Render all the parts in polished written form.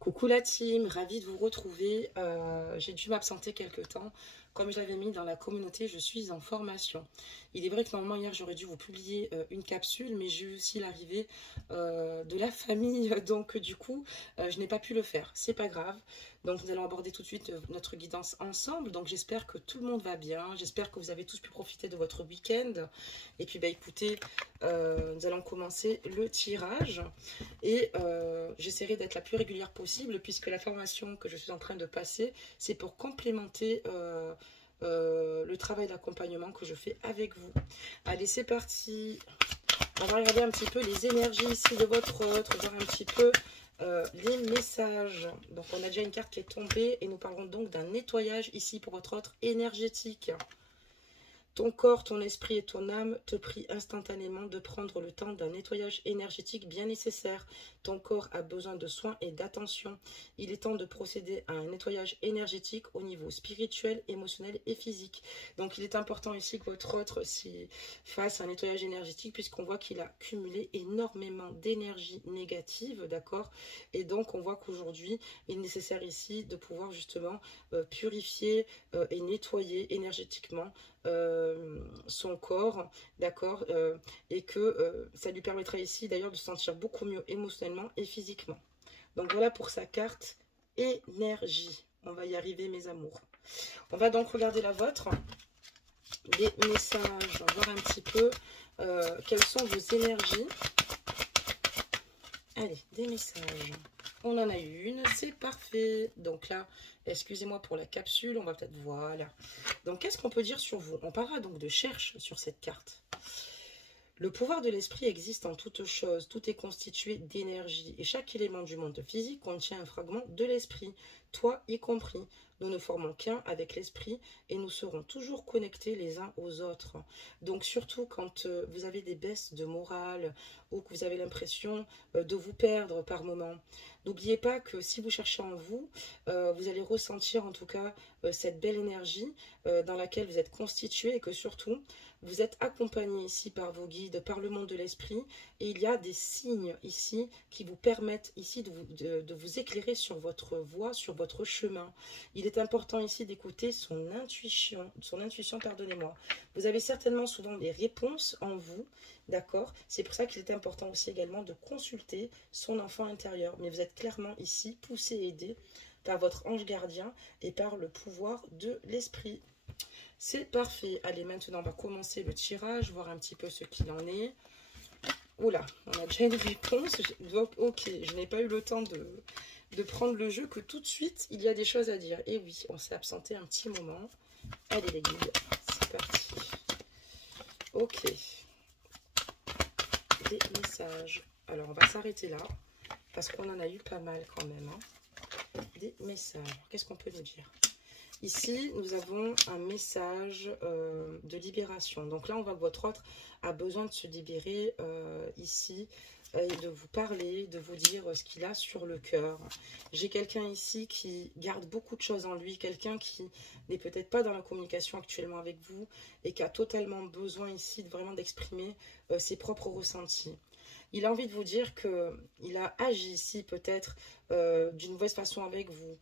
Coucou la team, ravie de vous retrouver. J'ai dû m'absenter quelques temps. Comme je l'avais mis dans la communauté, je suis en formation. Il est vrai que normalement hier j'aurais dû vous publier une capsule, mais j'ai eu aussi l'arrivée de la famille, donc du coup je n'ai pas pu le faire. C'est pas grave. Donc nous allons aborder tout de suite notre guidance ensemble. Donc j'espère que tout le monde va bien. J'espère que vous avez tous pu profiter de votre week-end. Et puis bah écoutez, nous allons commencer le tirage. Et j'essaierai d'être la plus régulière possible puisque la formation que je suis en train de passer, c'est pour complémenter le travail d'accompagnement que je fais avec vous. Allez, c'est parti. On va regarder un petit peu les énergies ici de votre autre, voir un petit peu les messages. Donc on a déjà une carte qui est tombée et nous parlerons donc d'un nettoyage ici pour votre autre énergétique. Ton corps, ton esprit et ton âme te prient instantanément de prendre le temps d'un nettoyage énergétique bien nécessaire. Ton corps a besoin de soins et d'attention. Il est temps de procéder à un nettoyage énergétique au niveau spirituel, émotionnel et physique. Donc il est important ici que votre autre fasse un nettoyage énergétique puisqu'on voit qu'il a cumulé énormément d'énergie négative, d'accord? Et donc on voit qu'aujourd'hui, il est nécessaire ici de pouvoir justement purifier et nettoyer énergétiquement son corps, d'accord, et que ça lui permettra ici d'ailleurs de se sentir beaucoup mieux émotionnellement et physiquement. Donc voilà pour sa carte énergie. On va y arriver mes amours. On va donc regarder la vôtre, des messages, voir un petit peu quelles sont vos énergies. Allez, des messages. On en a eu une, c'est parfait. Donc là, excusez-moi pour la capsule, on va peut-être... Voilà. Donc, qu'est-ce qu'on peut dire sur vous? On parlera donc de cherche sur cette carte. Le pouvoir de l'esprit existe en toute chose. Tout est constitué d'énergie. Et chaque élément du monde physique contient un fragment de l'esprit, toi y compris. Nous ne formons qu'un avec l'esprit et nous serons toujours connectés les uns aux autres. Donc surtout quand vous avez des baisses de morale ou que vous avez l'impression de vous perdre par moment, n'oubliez pas que si vous cherchez en vous, vous allez ressentir en tout cas cette belle énergie dans laquelle vous êtes constitué et que surtout vous êtes accompagné ici par vos guides, par le monde de l'esprit, et il y a des signes ici qui vous permettent ici de vous éclairer sur votre voie, sur votre chemin. Il est important ici d'écouter son intuition, pardonnez-moi. Vous avez certainement souvent des réponses en vous, d'accord? C'est pour ça qu'il est important aussi également de consulter son enfant intérieur. Mais vous êtes clairement ici poussé et aidé par votre ange gardien et par le pouvoir de l'esprit. C'est parfait. Allez, maintenant, on va commencer le tirage, voir un petit peu ce qu'il en est. Oula, on a déjà une réponse. Ok, je n'ai pas eu le temps de prendre le jeu, que tout de suite, il y a des choses à dire. Et oui, on s'est absenté un petit moment. Allez, les guides, c'est parti. Ok. Des messages. Alors, on va s'arrêter là, parce qu'on en a eu pas mal quand même. Hein. Des messages. Qu'est-ce qu'on peut nous dire ? Ici, nous avons un message de libération. Donc là, on voit que votre autre a besoin de se libérer ici et de vous parler, de vous dire ce qu'il a sur le cœur. J'ai quelqu'un ici qui garde beaucoup de choses en lui, quelqu'un qui n'est peut-être pas dans la communication actuellement avec vous et qui a totalement besoin ici vraiment d'exprimer ses propres ressentis. Il a envie de vous dire qu'il a agi ici peut-être d'une mauvaise façon avec vous.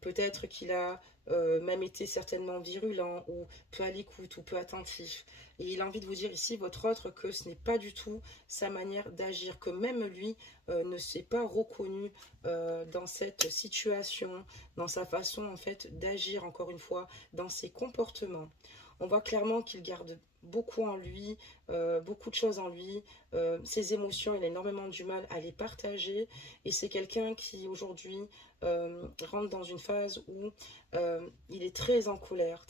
Peut-être qu'il a même été certainement virulent ou peu à l'écoute ou peu attentif. Et il a envie de vous dire ici, votre autre, que ce n'est pas du tout sa manière d'agir, que même lui ne s'est pas reconnu dans cette situation, dans sa façon en fait d'agir, encore une fois, dans ses comportements. On voit clairement qu'il garde beaucoup en lui, beaucoup de choses en lui, ses émotions, il a énormément du mal à les partager et c'est quelqu'un qui aujourd'hui rentre dans une phase où il est très en colère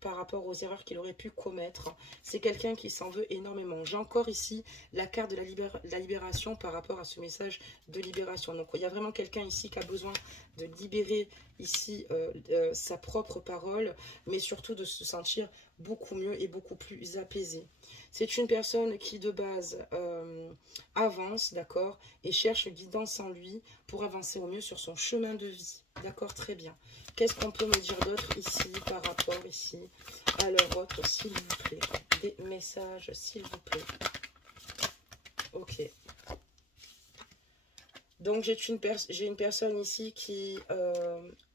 par rapport aux erreurs qu'il aurait pu commettre. C'est quelqu'un qui s'en veut énormément. J'ai encore ici la carte de la libération par rapport à ce message de libération. Donc il y a vraiment quelqu'un ici qui a besoin de libérer ici sa propre parole, mais surtout de se sentir beaucoup mieux et beaucoup plus apaisé. C'est une personne qui de base avance, d'accord, et cherche guidance en lui pour avancer au mieux sur son chemin de vie. D'accord, très bien. Qu'est-ce qu'on peut me dire d'autre ici par rapport ici à leur autre, s'il vous plaît? Des messages, s'il vous plaît. Ok. Donc, j'ai une personne ici qui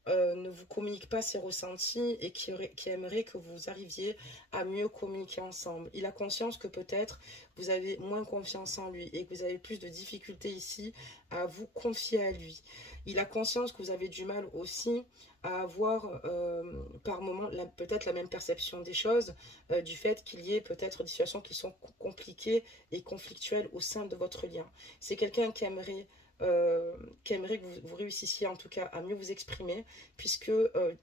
ne vous communique pas ses ressentis et qui aimerait que vous arriviez à mieux communiquer ensemble. Il a conscience que peut-être vous avez moins confiance en lui et que vous avez plus de difficultés ici à vous confier à lui. Il a conscience que vous avez du mal aussi à avoir par moment peut-être la même perception des choses, du fait qu'il y ait peut-être des situations qui sont compliquées et conflictuelles au sein de votre lien. C'est quelqu'un qui aimerait que vous réussissiez en tout cas à mieux vous exprimer, puisque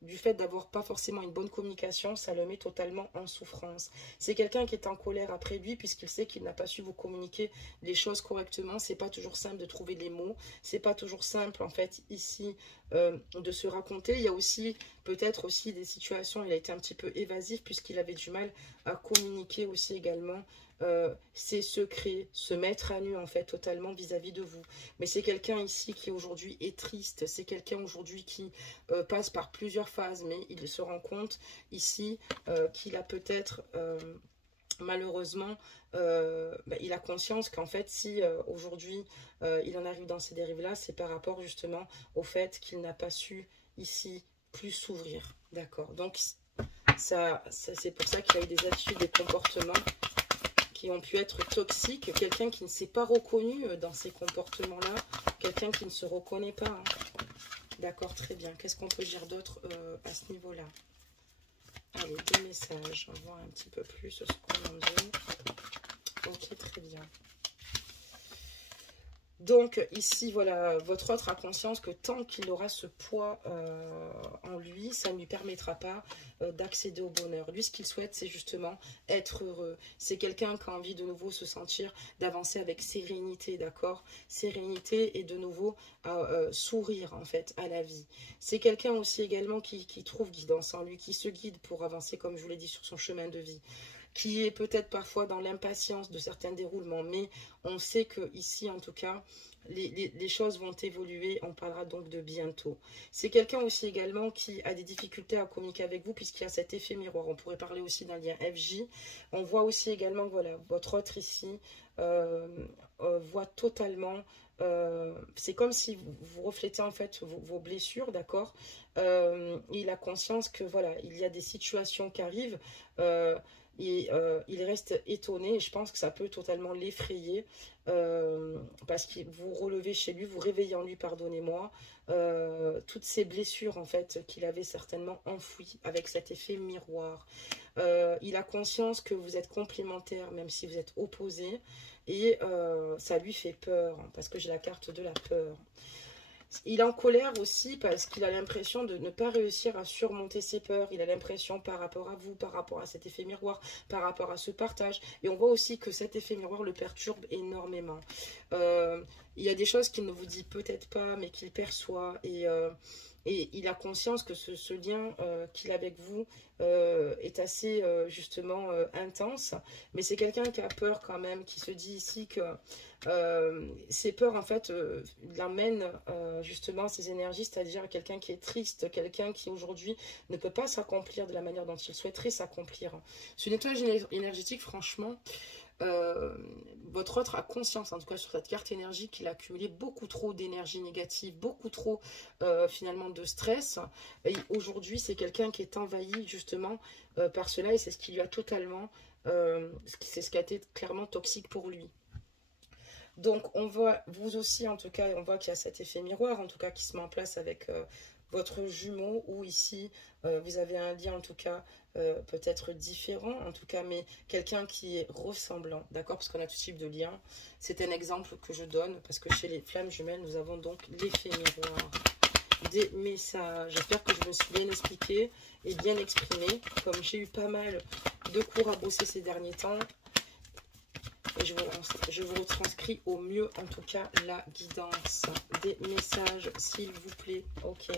du fait d'avoir pas forcément une bonne communication, ça le met totalement en souffrance. C'est quelqu'un qui est en colère après lui, puisqu'il sait qu'il n'a pas su vous communiquer les choses correctement. C'est pas toujours simple de trouver les mots, c'est pas toujours simple en fait ici de se raconter. Il y a aussi peut-être aussi des situations, il a été un petit peu évasif puisqu'il avait du mal à communiquer aussi également ses secrets, se mettre à nu en fait totalement vis-à-vis de vous. Mais c'est quelqu'un ici qui aujourd'hui est triste, c'est quelqu'un aujourd'hui qui passe par plusieurs phases, mais il se rend compte ici qu'il a peut-être malheureusement il a conscience qu'en fait si aujourd'hui il en arrive dans ces dérives là, c'est par rapport justement au fait qu'il n'a pas su ici plus s'ouvrir, d'accord. Donc c'est pour ça qu'il a eu des attitudes, des comportements qui ont pu être toxiques, quelqu'un qui ne s'est pas reconnu dans ces comportements-là, quelqu'un qui ne se reconnaît pas. Hein. D'accord, très bien. Qu'est-ce qu'on peut dire d'autre à ce niveau-là? Allez, deux messages. On va voir un petit peu plus ce qu'on en dit. Ok, très bien. Donc ici, voilà, votre autre a conscience que tant qu'il aura ce poids en lui, ça ne lui permettra pas d'accéder au bonheur. Lui, ce qu'il souhaite, c'est justement être heureux. C'est quelqu'un qui a envie de nouveau se sentir, d'avancer avec sérénité, d'accord? Sérénité et de nouveau sourire, en fait, à la vie. C'est quelqu'un aussi également qui trouve guidance en lui, qui se guide pour avancer, comme je vous l'ai dit, sur son chemin de vie, qui est peut-être parfois dans l'impatience de certains déroulements, mais on sait que ici, en tout cas, les choses vont évoluer. On parlera donc de bientôt. C'est quelqu'un aussi également qui a des difficultés à communiquer avec vous, puisqu'il y a cet effet miroir. On pourrait parler aussi d'un lien FJ. On voit aussi également que voilà, votre autre ici voit totalement... c'est comme si vous reflétez en fait vos blessures, d'accord. Il a conscience que voilà, il y a des situations qui arrivent et il reste étonné, et je pense que ça peut totalement l'effrayer parce que vous relevez chez lui, vous réveillez en lui, pardonnez-moi, toutes ces blessures en fait qu'il avait certainement enfouies avec cet effet miroir. Il a conscience que vous êtes complémentaires même si vous êtes opposés, et ça lui fait peur parce que j'ai la carte de la peur. Il est en colère aussi parce qu'il a l'impression de ne pas réussir à surmonter ses peurs. Il a l'impression par rapport à vous, par rapport à cet effet miroir, par rapport à ce partage. Et on voit aussi que cet effet miroir le perturbe énormément. Il y a des choses qu'il ne vous dit peut-être pas, mais qu'il perçoit. Et il a conscience que ce lien qu'il a avec vous est assez justement intense. Mais c'est quelqu'un qui a peur quand même, qui se dit ici que ces peurs en fait l'amènent justement ces énergies, c'est-à-dire quelqu'un qui est triste, quelqu'un qui aujourd'hui ne peut pas s'accomplir de la manière dont il souhaiterait s'accomplir. Ce nettoyage énergétique, franchement, votre autre a conscience, en tout cas sur cette carte énergie, qu'il a accumulé beaucoup trop d'énergie négative, beaucoup trop finalement de stress. Et aujourd'hui, c'est quelqu'un qui est envahi justement par cela, et c'est ce qui lui a totalement, c'est ce qui a été clairement toxique pour lui. Donc on voit, vous aussi en tout cas, on voit qu'il y a cet effet miroir, en tout cas qui se met en place avec votre jumeau, ou ici vous avez un lien en tout cas peut-être différent, en tout cas, mais quelqu'un qui est ressemblant, d'accord, parce qu'on a tout type de lien. C'est un exemple que je donne, parce que chez les flammes jumelles, nous avons donc l'effet miroir. Des messages. J'espère que je me suis bien expliquée et bien exprimée, comme j'ai eu pas mal de cours à bosser ces derniers temps. Et je vous retranscris au mieux, en tout cas, la guidance. Des messages, s'il vous plaît. Ok.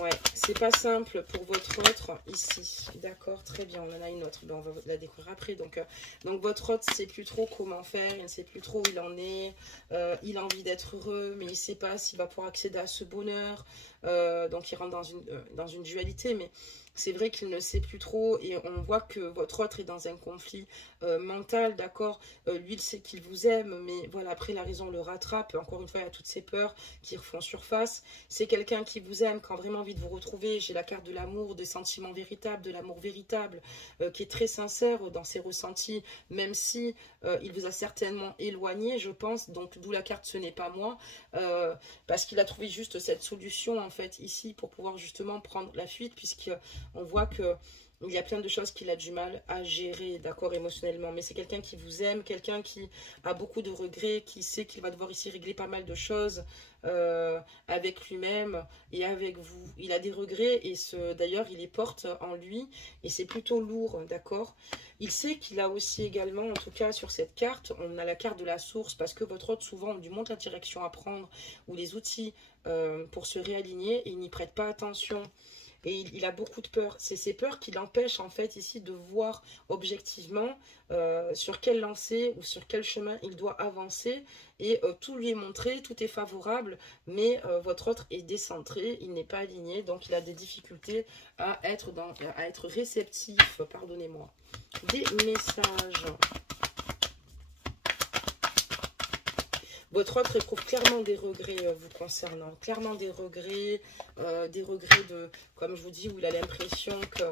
Ouais, c'est pas simple pour votre autre ici. D'accord, très bien. On en a une autre. Ben, on va la découvrir après. Donc votre autre ne sait plus trop comment faire. Il ne sait plus trop où il en est. Il a envie d'être heureux, mais il ne sait pas s'il va pouvoir accéder à ce bonheur. Donc il rentre dans une dualité. Mais c'est vrai qu'il ne sait plus trop et on voit que votre autre est dans un conflit mental, d'accord. Lui, il sait qu'il vous aime, mais voilà, après la raison le rattrape. Encore une fois, il y a toutes ces peurs qui refont surface. C'est quelqu'un qui vous aime, qui a vraiment envie de vous retrouver. J'ai la carte de l'amour, des sentiments véritables, de l'amour véritable, qui est très sincère dans ses ressentis, même si il vous a certainement éloigné, je pense. Donc, d'où la carte ce n'est pas moi, parce qu'il a trouvé juste cette solution, en fait, ici, pour pouvoir justement prendre la fuite, puisqu'on voit que il y a plein de choses qu'il a du mal à gérer, d'accord, émotionnellement. Mais c'est quelqu'un qui vous aime, quelqu'un qui a beaucoup de regrets, qui sait qu'il va devoir ici régler pas mal de choses avec lui-même et avec vous. Il a des regrets et d'ailleurs, il les porte en lui et c'est plutôt lourd, d'accord. Il sait qu'il a aussi également, en tout cas sur cette carte, on a la carte de la source parce que votre autre souvent on lui montre la direction à prendre ou les outils pour se réaligner et il n'y prête pas attention. Et il a beaucoup de peur. C'est ces peurs qui l'empêchent en fait ici de voir objectivement sur quelle lancée ou sur quel chemin il doit avancer. Et tout lui est montré, tout est favorable, mais votre autre est décentré, il n'est pas aligné, donc il a des difficultés à être réceptif, pardonnez-moi. Des messages. Votre autre éprouve clairement des regrets vous concernant, clairement des regrets de, comme je vous dis, où il a l'impression que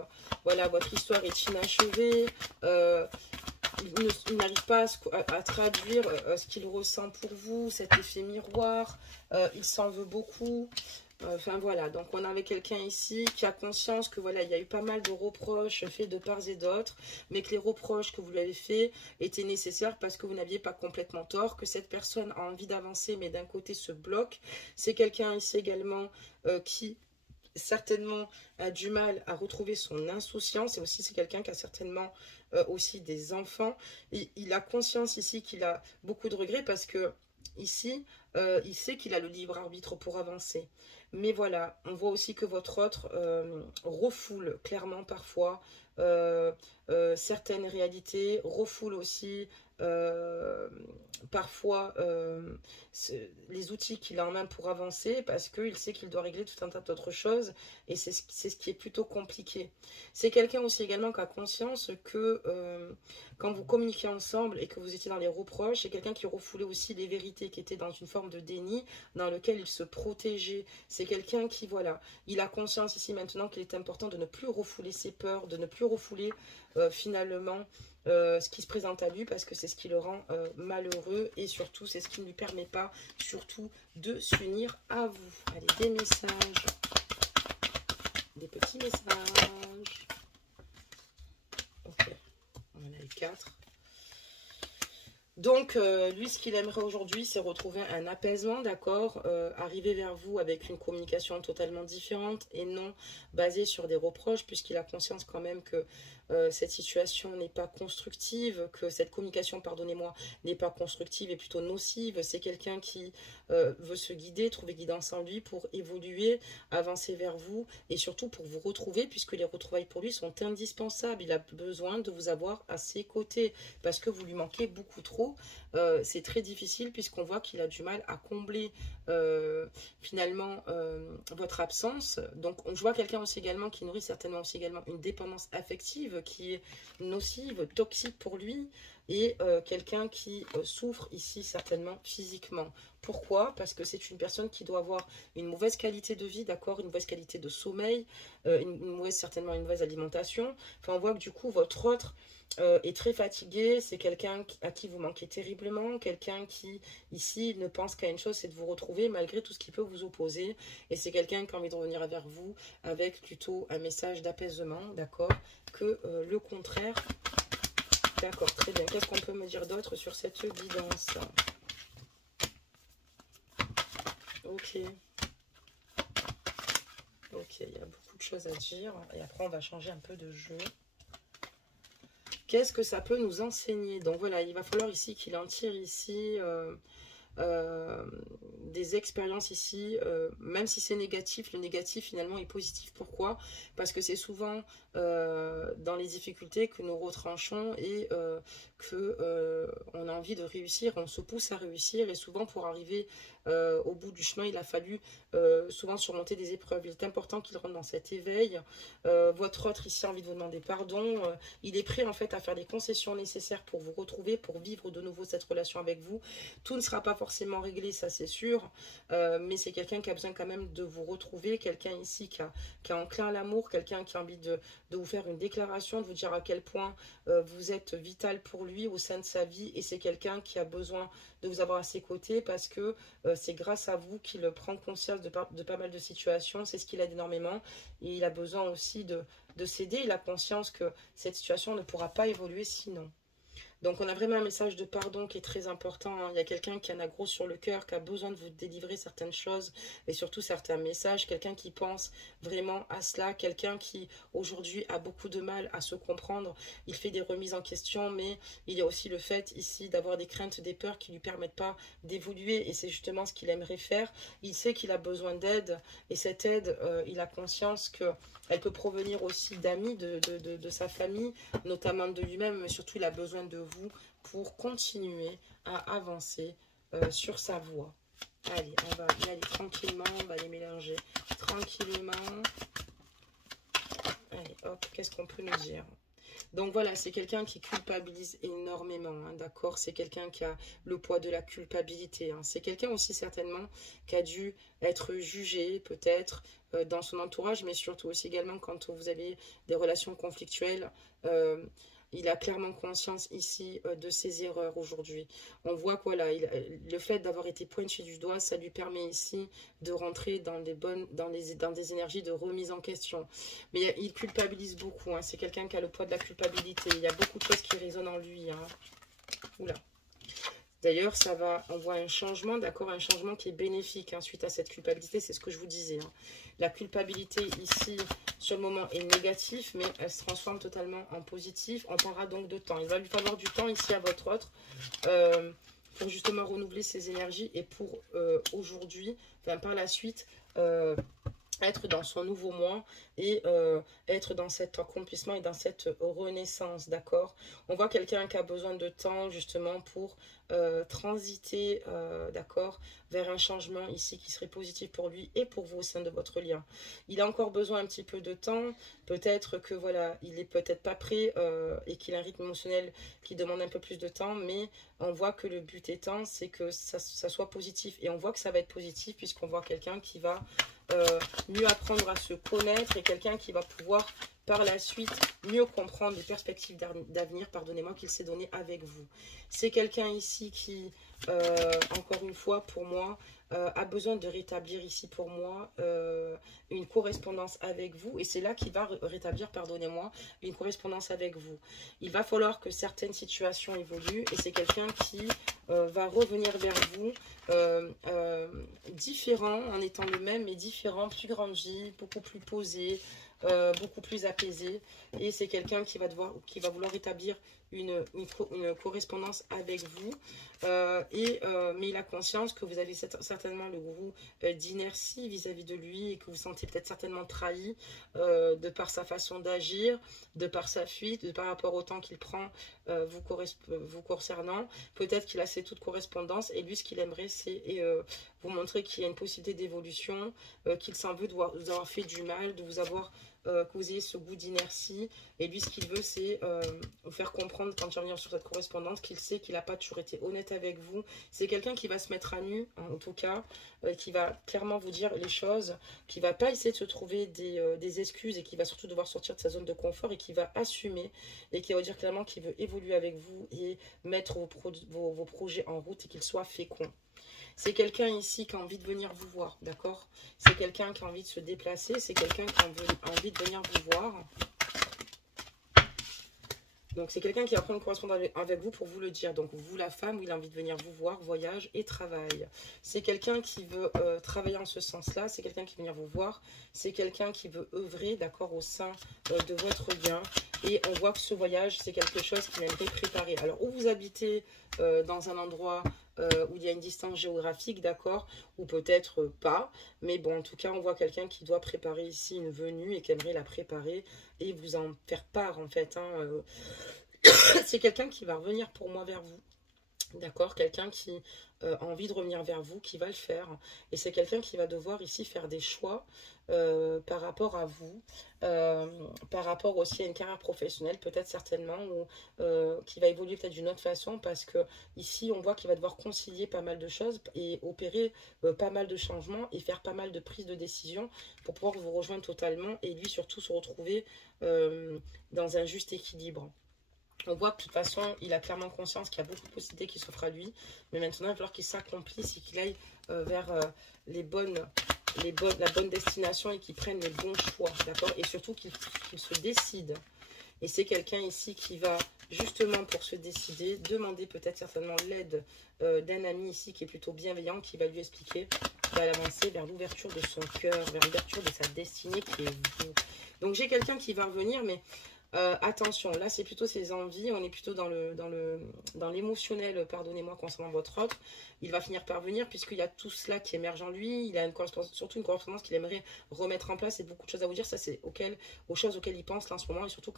voilà, votre histoire est inachevée, il n'arrive pas à traduire ce qu'il ressent pour vous, cet effet miroir, il s'en veut beaucoup. Enfin voilà, donc on avait quelqu'un ici qui a conscience que voilà, il y a eu pas mal de reproches faits de part et d'autre, mais que les reproches que vous lui avez faits étaient nécessaires parce que vous n'aviez pas complètement tort, que cette personne a envie d'avancer mais d'un côté se bloque. C'est quelqu'un ici également qui certainement a du mal à retrouver son insouciance et aussi c'est quelqu'un qui a certainement aussi des enfants. Et il a conscience ici qu'il a beaucoup de regrets parce que ici, il sait qu'il a le libre arbitre pour avancer. Mais voilà, on voit aussi que votre autre refoule clairement parfois certaines réalités, refoule aussi parfois les outils qu'il a en main pour avancer parce qu'il sait qu'il doit régler tout un tas d'autres choses et c'est ce qui est plutôt compliqué. C'est quelqu'un aussi également qui a conscience que quand vous communiquez ensemble et que vous étiez dans les reproches, c'est quelqu'un qui refoulait aussi les vérités, qui était dans une forme de déni dans lequel il se protégeait. C'est quelqu'un qui, voilà, il a conscience ici maintenant qu'il est important de ne plus refouler ses peurs, de ne plus refouler finalement ce qui se présente à lui parce que c'est ce qui le rend malheureux et surtout c'est ce qui ne lui permet pas surtout de s'unir à vous. Allez, des messages, des petits messages. Ok, on en a eu 4. Donc, lui, ce qu'il aimerait aujourd'hui, c'est retrouver un apaisement, d'accord, arriver vers vous avec une communication totalement différente et non basée sur des reproches, puisqu'il a conscience quand même que cette situation n'est pas constructive, que cette communication, pardonnez-moi, n'est pas constructive et plutôt nocive. C'est quelqu'un qui veut se guider, trouver guidance en lui pour évoluer, avancer vers vous et surtout pour vous retrouver, puisque les retrouvailles pour lui sont indispensables. Il a besoin de vous avoir à ses côtés parce que vous lui manquez beaucoup trop. C'est très difficile puisqu'on voit qu'il a du mal à combler finalement votre absence. Donc je vois quelqu'un aussi également qui nourrit certainement aussi également une dépendance affective qui est nocive, toxique pour lui et quelqu'un qui souffre ici certainement physiquement. Pourquoi? Parce que c'est une personne qui doit avoir une mauvaise qualité de vie, d'accord, une mauvaise qualité de sommeil, certainement une mauvaise alimentation. Enfin, on voit que du coup, votre autre est très fatigué, c'est quelqu'un à qui vous manquez terriblement, quelqu'un qui, ici, ne pense qu'à une chose, c'est de vous retrouver malgré tout ce qui peut vous opposer. Et c'est quelqu'un qui a envie de revenir vers vous avec plutôt un message d'apaisement, d'accord, que le contraire. D'accord, très bien. Qu'est-ce qu'on peut me dire d'autre sur cette guidance? Ok. Ok, il y a beaucoup de choses à dire. Et après, on va changer un peu de jeu. Qu'est-ce que ça peut nous enseigner? Donc voilà, il va falloir ici qu'il en tire ici des expériences ici, même si c'est négatif, le négatif finalement est positif. Pourquoi? Parce que c'est souvent dans les difficultés que nous retranchons et on a envie de réussir, on se pousse à réussir, et souvent pour arriver au bout du chemin, il a fallu souvent surmonter des épreuves. Il est important qu'il rentre dans cet éveil. Votre autre ici a envie de vous demander pardon. Il est prêt en fait à faire les concessions nécessaires pour vous retrouver, pour vivre de nouveau cette relation avec vous. Tout ne sera pas forcément réglé, ça c'est sûr, mais c'est quelqu'un qui a besoin quand même de vous retrouver, quelqu'un ici qui a enclin à l'amour, quelqu'un qui a envie de vous faire une déclaration, de vous dire à quel point vous êtes vital pour lui au sein de sa vie, et c'est quelqu'un qui a besoin de vous avoir à ses côtés parce que c'est grâce à vous qu'il prend conscience de pas mal de situations. C'est ce qu'il aide énormément, et il a besoin aussi de s'aider. Il a conscience que cette situation ne pourra pas évoluer sinon. Donc on a vraiment un message de pardon qui est très important, hein. Il y a quelqu'un qui en a gros sur le cœur, qui a besoin de vous délivrer certaines choses et surtout certains messages. Quelqu'un qui pense vraiment à cela, quelqu'un qui aujourd'hui a beaucoup de mal à se comprendre. Il fait des remises en question, mais il y a aussi le fait ici d'avoir des craintes, des peurs qui ne lui permettent pas d'évoluer, et c'est justement ce qu'il aimerait faire. Il sait qu'il a besoin d'aide, et cette aide, il a conscience que elle peut provenir aussi d'amis, de sa famille, notamment de lui-même, mais surtout il a besoin de vous pour continuer à avancer sur sa voie. Allez, on va y aller tranquillement, on va les mélanger tranquillement. Allez, hop, qu'est-ce qu'on peut nous dire? Donc voilà, c'est quelqu'un qui culpabilise énormément, hein, d'accord? C'est quelqu'un qui a le poids de la culpabilité, hein. C'est quelqu'un aussi certainement qui a dû être jugé peut-être dans son entourage, mais surtout aussi également quand vous avez des relations conflictuelles. Il a clairement conscience ici de ses erreurs aujourd'hui. On voit que voilà, le fait d'avoir été pointé du doigt, ça lui permet ici de rentrer dans des énergies de remise en question. Mais il culpabilise beaucoup, hein. C'est quelqu'un qui a le poids de la culpabilité. Il y a beaucoup de choses qui résonnent en lui, hein. Oula. D'ailleurs, on voit un changement, d'accord, un changement qui est bénéfique, hein, suite à cette culpabilité, c'est ce que je vous disais, hein. La culpabilité ici, sur le moment, est négative, mais elle se transforme totalement en positif. On parlera donc de temps. Il va lui falloir du temps ici à votre autre pour justement renouveler ses énergies et pour aujourd'hui, enfin par la suite, être dans son nouveau moi et être dans cet accomplissement et dans cette renaissance, d'accord? On voit quelqu'un qui a besoin de temps justement pour transiter, d'accord, vers un changement ici qui serait positif pour lui et pour vous au sein de votre lien. Il a encore besoin un petit peu de temps, peut-être que voilà, il est peut-être pas prêt et qu'il a un rythme émotionnel qui demande un peu plus de temps, mais on voit que le but étant, c'est que ça soit positif, et on voit que ça va être positif puisqu'on voit quelqu'un qui va mieux apprendre à se connaître et quelqu'un qui va pouvoir par la suite mieux comprendre les perspectives d'avenir, pardonnez-moi, qu'il s'est donné avec vous. C'est quelqu'un ici qui, encore une fois, pour moi, a besoin de rétablir ici pour moi une correspondance avec vous, et c'est là qu'il va rétablir, pardonnez-moi, une correspondance avec vous. Il va falloir que certaines situations évoluent, et c'est quelqu'un qui va revenir vers vous différent, en étant le même mais différent, plus grandi, beaucoup plus posé, beaucoup plus apaisé, et c'est quelqu'un qui va vouloir établir une correspondance avec vous, mais il a conscience que vous avez certainement le goût d'inertie vis-à-vis de lui, et que vous sentez peut-être certainement trahi de par sa façon d'agir, de par sa fuite, de par rapport au temps qu'il prend vous concernant. Peut-être qu'il a cette toute correspondance, et lui ce qu'il aimerait c'est vous montrer qu'il y a une possibilité d'évolution, qu'il s'en veut de vous avoir fait du mal, de vous avoir que vous ayez ce goût d'inertie, et lui ce qu'il veut c'est vous faire comprendre quand il va venir sur cette correspondance qu'il sait qu'il n'a pas toujours été honnête avec vous. C'est quelqu'un qui va se mettre à nu, hein, en tout cas, qui va clairement vous dire les choses, qui va pas essayer de se trouver des excuses, et qui va surtout devoir sortir de sa zone de confort, et qui va assumer, et qui va dire clairement qu'il veut évoluer avec vous et mettre vos projets en route, et qu'il soit fécond. C'est quelqu'un ici qui a envie de venir vous voir, d'accord? C'est quelqu'un qui a envie de se déplacer, c'est quelqu'un qui a envie de venir vous voir. Donc c'est quelqu'un qui va prendre une correspondance avec vous pour vous le dire. Donc vous la femme, où il a envie de venir vous voir, voyage et travail. C'est quelqu'un qui veut travailler en ce sens-là, c'est quelqu'un qui veut venir vous voir, c'est quelqu'un qui veut œuvrer, d'accord, au sein de votre lien. Et on voit que ce voyage, c'est quelque chose qu'il aimerait préparer. Alors où vous habitez dans un endroit où il y a une distance géographique, d'accord, ou peut-être pas. Mais bon, en tout cas, on voit quelqu'un qui doit préparer ici une venue et qui aimerait la préparer et vous en faire part, en fait. Hein, c'est quelqu'un qui va revenir pour moi vers vous. D'accord, quelqu'un qui a envie de revenir vers vous, qui va le faire. Et c'est quelqu'un qui va devoir ici faire des choix par rapport à vous, par rapport aussi à une carrière professionnelle, peut-être certainement, ou qui va évoluer peut-être d'une autre façon, parce que ici, on voit qu'il va devoir concilier pas mal de choses et opérer pas mal de changements et faire pas mal de prises de décision pour pouvoir vous rejoindre totalement et lui surtout se retrouver dans un juste équilibre. On voit que de toute façon, il a clairement conscience qu'il y a beaucoup de possibilités qui s'offrent à lui. Mais maintenant, il va falloir qu'il s'accomplisse et qu'il aille vers la bonne destination et qu'il prenne les bons choix. D'accord. Et surtout qu'il se décide. Et c'est quelqu'un ici qui va justement pour se décider, demander peut-être certainement l'aide d'un ami ici qui est plutôt bienveillant, qui va lui expliquer, qui va l'avancer vers l'ouverture de son cœur, vers l'ouverture de sa destinée qui est vous. Donc j'ai quelqu'un qui va revenir, mais... attention, là c'est plutôt ses envies, on est plutôt dans l'émotionnel, pardonnez-moi, concernant votre autre. Il va finir par venir puisqu'il y a tout cela qui émerge en lui, il a surtout une correspondance qu'il aimerait remettre en place et beaucoup de choses à vous dire, ça c'est aux choses auxquelles il pense là en ce moment et surtout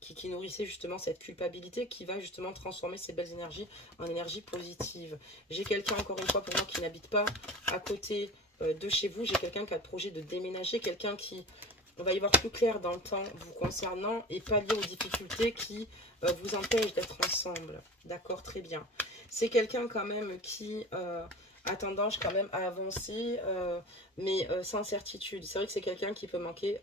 qui nourrissait justement cette culpabilité qui va justement transformer ces belles énergies en énergie positive. J'ai quelqu'un encore une fois pour moi qui n'habite pas à côté de chez vous, j'ai quelqu'un qui a le projet de déménager, quelqu'un qui... On va y voir plus clair dans le temps vous concernant et pallier aux difficultés qui vous empêchent d'être ensemble. D'accord, très bien. C'est quelqu'un quand même qui a tendance quand même à avancer, mais sans certitude. C'est vrai que c'est quelqu'un qui peut manquer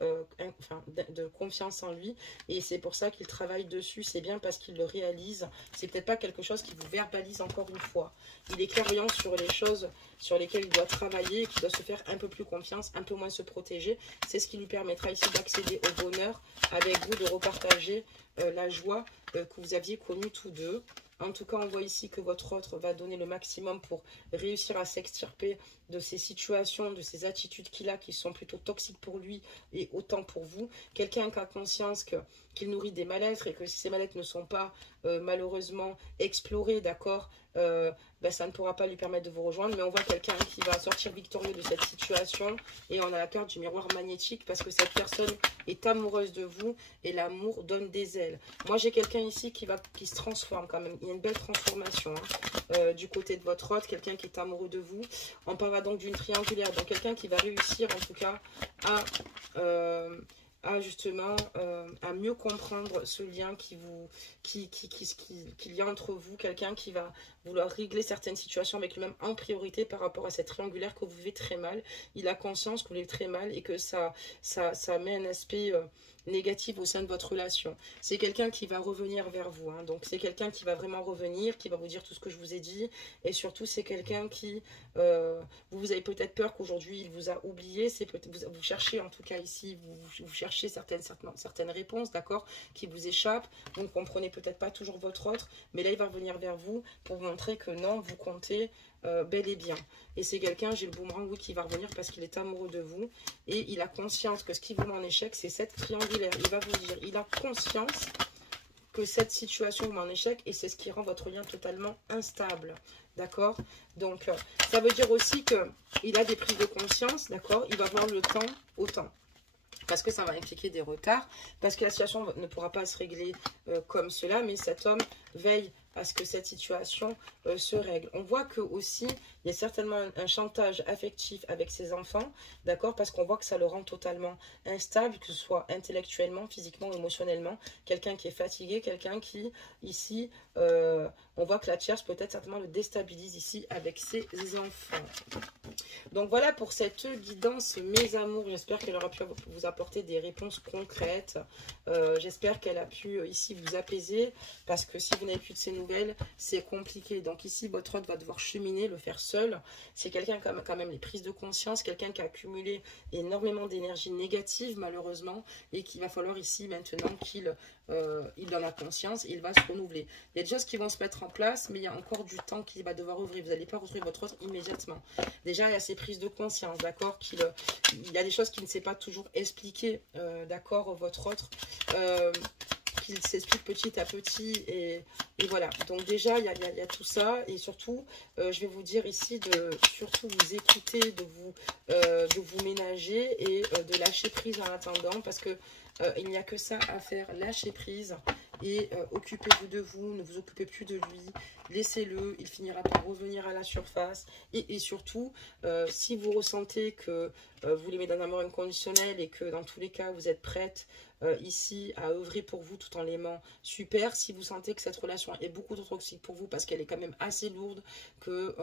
de confiance en lui et c'est pour ça qu'il travaille dessus. C'est bien parce qu'il le réalise. C'est peut-être pas quelque chose qui vous verbalise encore une fois. Il est clairvoyant sur les choses sur lesquelles il doit travailler, qu'il doit se faire un peu plus confiance, un peu moins se protéger. C'est ce qui lui permettra ici d'accéder au bonheur avec vous, de repartager la joie que vous aviez connue tous deux. En tout cas, on voit ici que votre autre va donner le maximum pour réussir à s'extirper de ces situations, de ces attitudes qu'il a qui sont plutôt toxiques pour lui et autant pour vous. Quelqu'un qui a conscience qu'il nourrit des mal-être et que si ces mal-être ne sont pas malheureusement explorés, d'accord, ça ne pourra pas lui permettre de vous rejoindre. Mais on voit quelqu'un qui va sortir victorieux de cette situation et on a la carte du miroir magnétique parce que cette personne est amoureuse de vous et l'amour donne des ailes. Moi, j'ai quelqu'un ici qui se transforme quand même. Il y a une belle transformation du côté de votre autre, quelqu'un qui est amoureux de vous. On parlera donc d'une triangulaire, donc quelqu'un qui va réussir en tout cas à justement à mieux comprendre ce lien qu'il y a entre vous, quelqu'un qui va vouloir régler certaines situations avec lui-même en priorité par rapport à cette triangulaire que vous vivez très mal. Il a conscience que vous vivez très mal et que ça met un aspect négatif au sein de votre relation. C'est quelqu'un qui va revenir vers vous, hein. Donc c'est quelqu'un qui va vraiment revenir, qui va vous dire tout ce que je vous ai dit et surtout c'est quelqu'un qui vous avez peut-être peur qu'aujourd'hui il vous a oublié, vous cherchez en tout cas ici, vous cherchez certaines réponses, d'accord, qui vous échappent, vous ne comprenez peut-être pas toujours votre autre, mais là il va revenir vers vous pour vous montrer que non, vous comptez bel et bien. Et c'est quelqu'un, j'ai le boomerang, oui, qui va revenir parce qu'il est amoureux de vous et il a conscience que ce qui vous met en échec, c'est cette triangulaire. Il va vous dire, il a conscience que cette situation vous met en échec et c'est ce qui rend votre lien totalement instable. D'accord? Donc, ça veut dire aussi qu'il a des prises de conscience, d'accord? Il va voir le temps au temps. Parce que ça va impliquer des retards, parce que la situation ne pourra pas se régler comme cela, mais cet homme veille à ce que cette situation se règle. On voit que aussi il y a certainement un chantage affectif avec ses enfants, d'accord, parce qu'on voit que ça le rend totalement instable, que ce soit intellectuellement, physiquement, émotionnellement, quelqu'un qui est fatigué, quelqu'un qui, ici, on voit que la tierce peut-être certainement le déstabilise ici avec ses enfants. Donc voilà pour cette guidance, mes amours, j'espère qu'elle aura pu vous apporter des réponses concrètes, j'espère qu'elle a pu ici vous apaiser, parce que si vous n'avez plus de ces nouvelles, c'est compliqué. Donc ici, votre autre va devoir cheminer, le faire seul. C'est quelqu'un qui a quand même les prises de conscience, quelqu'un qui a accumulé énormément d'énergie négative, malheureusement, et qu'il va falloir ici, maintenant, qu'il en a conscience, et il va se renouveler. Il y a des choses qui vont se mettre en place, mais il y a encore du temps qu'il va devoir ouvrir. Vous n'allez pas retrouver votre autre immédiatement. Déjà, il y a ces prises de conscience, d'accord, il y a des choses qui ne s'est pas toujours expliquées, d'accord, votre autre. s'explique petit à petit. Et voilà. Donc déjà, il y a tout ça. Et surtout, je vais vous dire ici de surtout vous écouter, de vous ménager et de lâcher prise en attendant. Parce que il n'y a que ça à faire. Lâcher prise. Et occupez-vous de vous, ne vous occupez plus de lui, laissez-le, il finira par revenir à la surface. Et surtout, si vous ressentez que vous l'aimez d'un amour inconditionnel et que dans tous les cas, vous êtes prête ici à œuvrer pour vous tout en l'aimant, super. Si vous sentez que cette relation est beaucoup trop toxique pour vous parce qu'elle est quand même assez lourde, que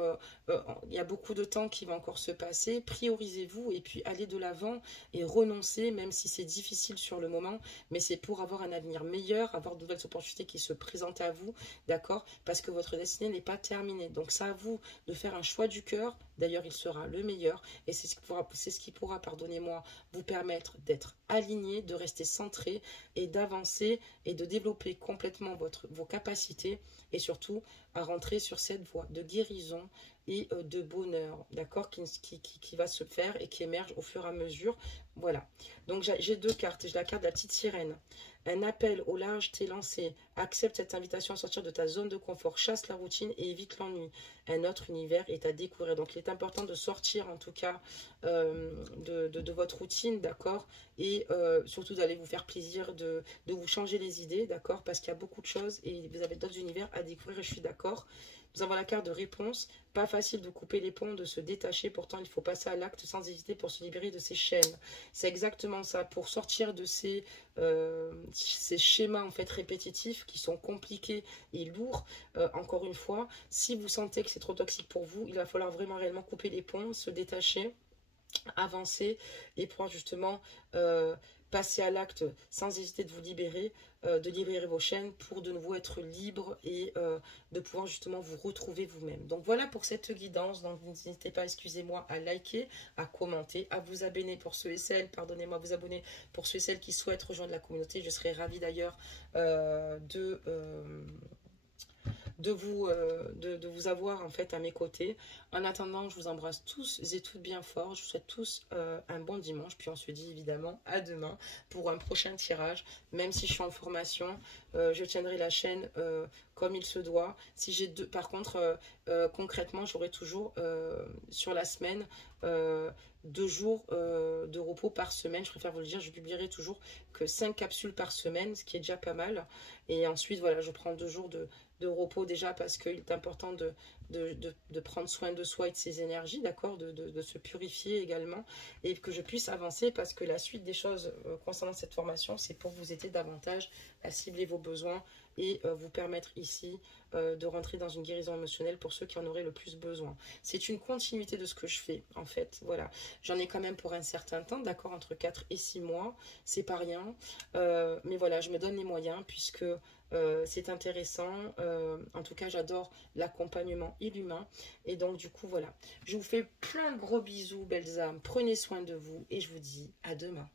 il y a beaucoup de temps qui va encore se passer, priorisez-vous et puis allez de l'avant et renoncez, même si c'est difficile sur le moment, mais c'est pour avoir un avenir meilleur, avoir de nouvelles opportunités qui se présentent à vous, d'accord? Parce que votre destinée n'est pas terminée. Donc c'est à vous de faire un choix du cœur. D'ailleurs, il sera le meilleur et c'est ce qui pourra, pardonnez-moi, vous permettre d'être aligné, de rester centré et d'avancer et de développer complètement vos capacités et surtout à rentrer sur cette voie de guérison et de bonheur, d'accord, qui va se faire et qui émerge au fur et à mesure. Voilà. Donc j'ai deux cartes. J'ai la carte de la petite sirène. Un appel au large t'est lancé. Accepte cette invitation à sortir de ta zone de confort. Chasse la routine et évite l'ennui. Un autre univers est à découvrir. Donc, il est important de sortir, en tout cas, de votre routine, d'accord? Et surtout d'aller vous faire plaisir, de vous changer les idées, d'accord? Parce qu'il y a beaucoup de choses et vous avez d'autres univers à découvrir et je suis d'accord. Nous avons la carte de réponse. Pas facile de couper les ponts, de se détacher. Pourtant, il faut passer à l'acte sans hésiter pour se libérer de ces chaînes. C'est exactement ça. Pour sortir de ces schémas en fait répétitifs qui sont compliqués et lourds, encore une fois, si vous sentez que c'est trop toxique pour vous, il va falloir vraiment réellement couper les ponts, se détacher, avancer et pouvoir justement passer à l'acte sans hésiter de vous libérer, de libérer vos chaînes pour de nouveau être libre et de pouvoir justement vous retrouver vous-même. Donc voilà pour cette guidance. Donc n'hésitez pas, excusez-moi, à liker, à commenter, à vous abonner pour ceux et celles, pardonnez-moi, vous abonner pour ceux et celles qui souhaitent rejoindre la communauté. Je serais ravie d'ailleurs de vous avoir en fait à mes côtés. En attendant, je vous embrasse tous et toutes bien fort. Je vous souhaite tous un bon dimanche. Puis on se dit évidemment à demain pour un prochain tirage. Même si je suis en formation, je tiendrai la chaîne comme il se doit. Si j'ai par contre, concrètement, j'aurai toujours sur la semaine 2 jours de repos par semaine. Je préfère vous le dire, je publierai toujours que 5 capsules par semaine, ce qui est déjà pas mal. Et ensuite, voilà, je prends 2 jours de repos déjà parce qu'il est important de prendre soin de soi et de ses énergies, d'accord, de se purifier également et que je puisse avancer parce que la suite des choses concernant cette formation, c'est pour vous aider davantage à cibler vos besoins et vous permettre ici de rentrer dans une guérison émotionnelle pour ceux qui en auraient le plus besoin. C'est une continuité de ce que je fais en fait, voilà. J'en ai quand même pour un certain temps, d'accord, entre 4 et 6 mois, c'est pas rien, mais voilà, je me donne les moyens puisque c'est intéressant, en tout cas j'adore l'accompagnement et l'humain et donc du coup voilà, je vous fais plein de gros bisous belles âmes, prenez soin de vous et je vous dis à demain.